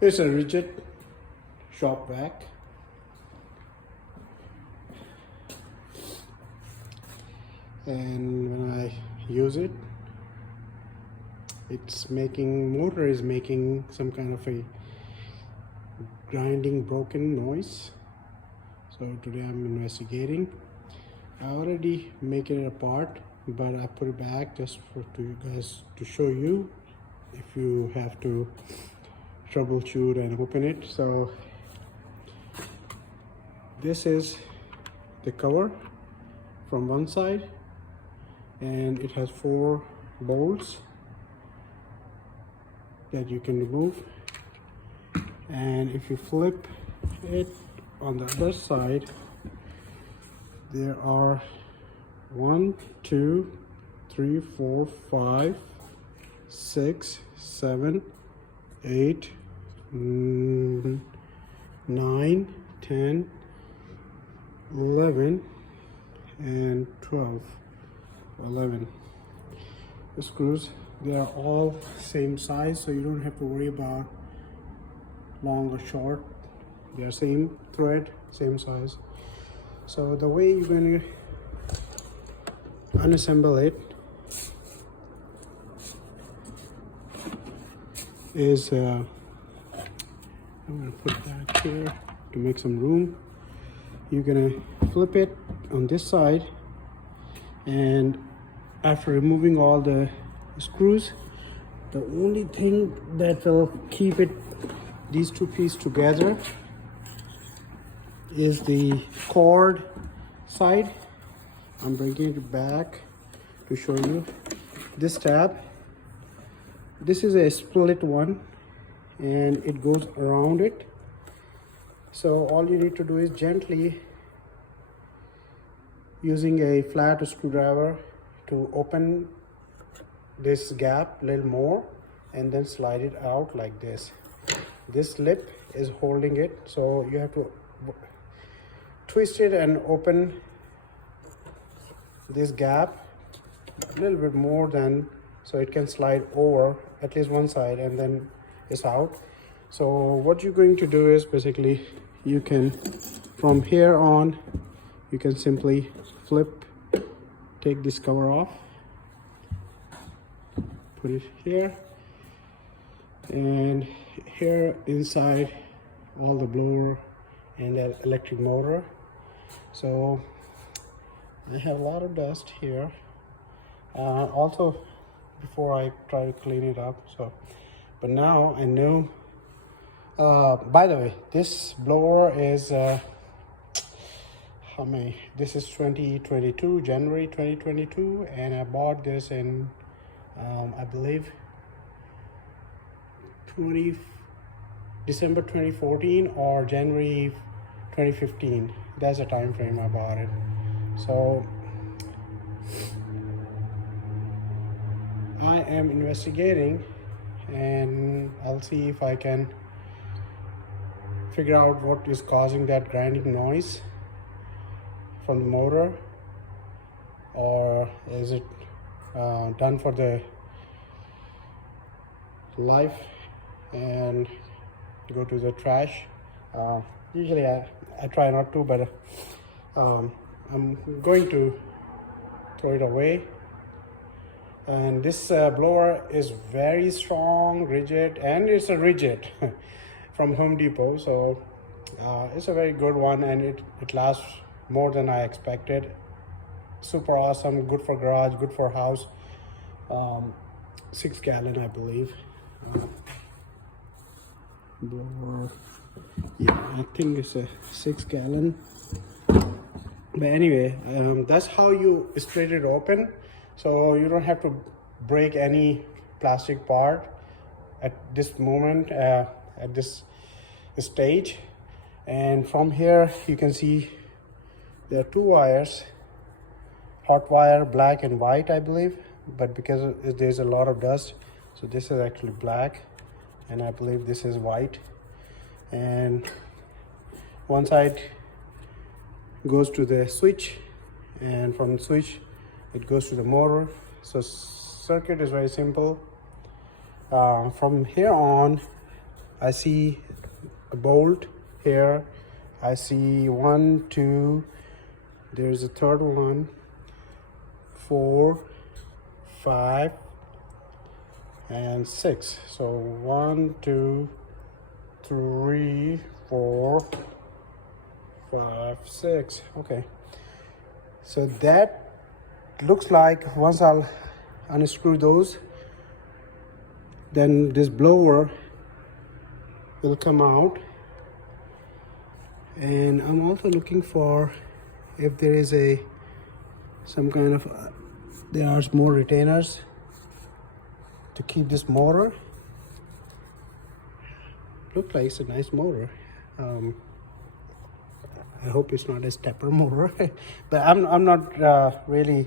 It's a Ridgid shop vac. And when I use it, motor is making some kind of a grinding broken noise. So today I'm investigating. I already make it apart, but I put it back just for you guys to show you if you have to troubleshoot and open it. So this is the cover from one side, and it has 4 bolts that you can remove. And if you flip it on the other side, there are 1, 2, 3, 4, 5, 6, 7, 8, 9, 10, 11, and 12. 11 screws. They are all same size, so you don't have to worry about long or short. They are same thread, same size. So the way you're going to unassemble it is I'm going to put that here to make some room. You're going to flip it on this side, and after removing all the screws, the only thing that will keep these 2 pieces together is the cord side. I'm bringing it back to show you this tab. This is a split one, and it goes around it. So all you need to do is gently, using a flat screwdriver, to open this gap a little more and then slide it out like this. This lip is holding it, so you have to twist it and open this gap a little bit more than, so it can slide over at least one side, and then it's out. So what you're going to do is basically, you can, from here on, you can simply take this cover off, put it here, and here inside all the blower and the electric motor. So I have a lot of dust here. Also, before I try to clean it up, but now I know. By the way, this blower is this is 2022, January 2022, and I bought this in I believe December 2014 or January 2015. That's the time frame I bought it. So I am investigating, and I'll see if I can figure out what is causing that grinding noise from the motor, or is it done for the life and go to the trash. Usually I try not to, but I'm going to throw it away. And this blower is very strong, Ridgid, and it's a Ridgid from Home Depot, so it's a very good one, and it lasts more than I expected. Super awesome, good for garage, good for house. 6 gallon, I believe. Blower, yeah, I think it's a 6 gallon. But anyway, that's how you straight it open, so you don't have to break any plastic part at this moment, at this stage. And from here you can see there are 2 wires, hot wire, black and white, I believe, but because there's a lot of dust, so this is actually black, and I believe this is white. And one side goes to the switch, and from the switch it goes to the motor. So circuit is very simple. From here on, I see a bolt here. I see 1, 2, there's a third one, 4, 5, and 6. So 1, 2, 3, 4, 5, 6. Okay, so that looks like once I'll unscrew those, then this blower will come out. And I'm also looking for if there is some kind of there are more retainers to keep this motor. Looks like it's a nice motor. I hope it's not a stepper motor, but I'm not really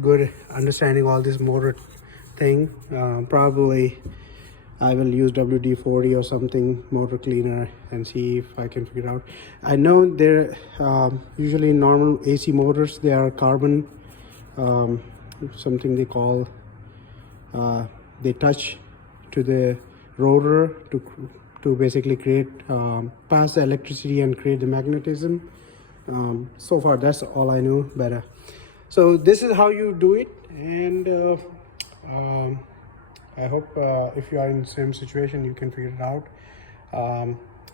good understanding all this motor thing. Probably I will use WD-40 or something, motor cleaner, and see if I can figure it out. I know they're usually normal AC motors, they are carbon, something they call, they touch to the rotor to basically create, pass the electricity and create the magnetism. So far that's all I know, but so this is how you do it. And I hope if you are in the same situation, you can figure it out.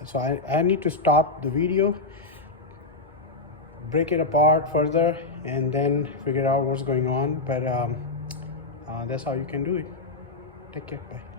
So I need to stop the video, break it apart further, and then figure out what's going on. But that's how you can do it. Take care. Bye.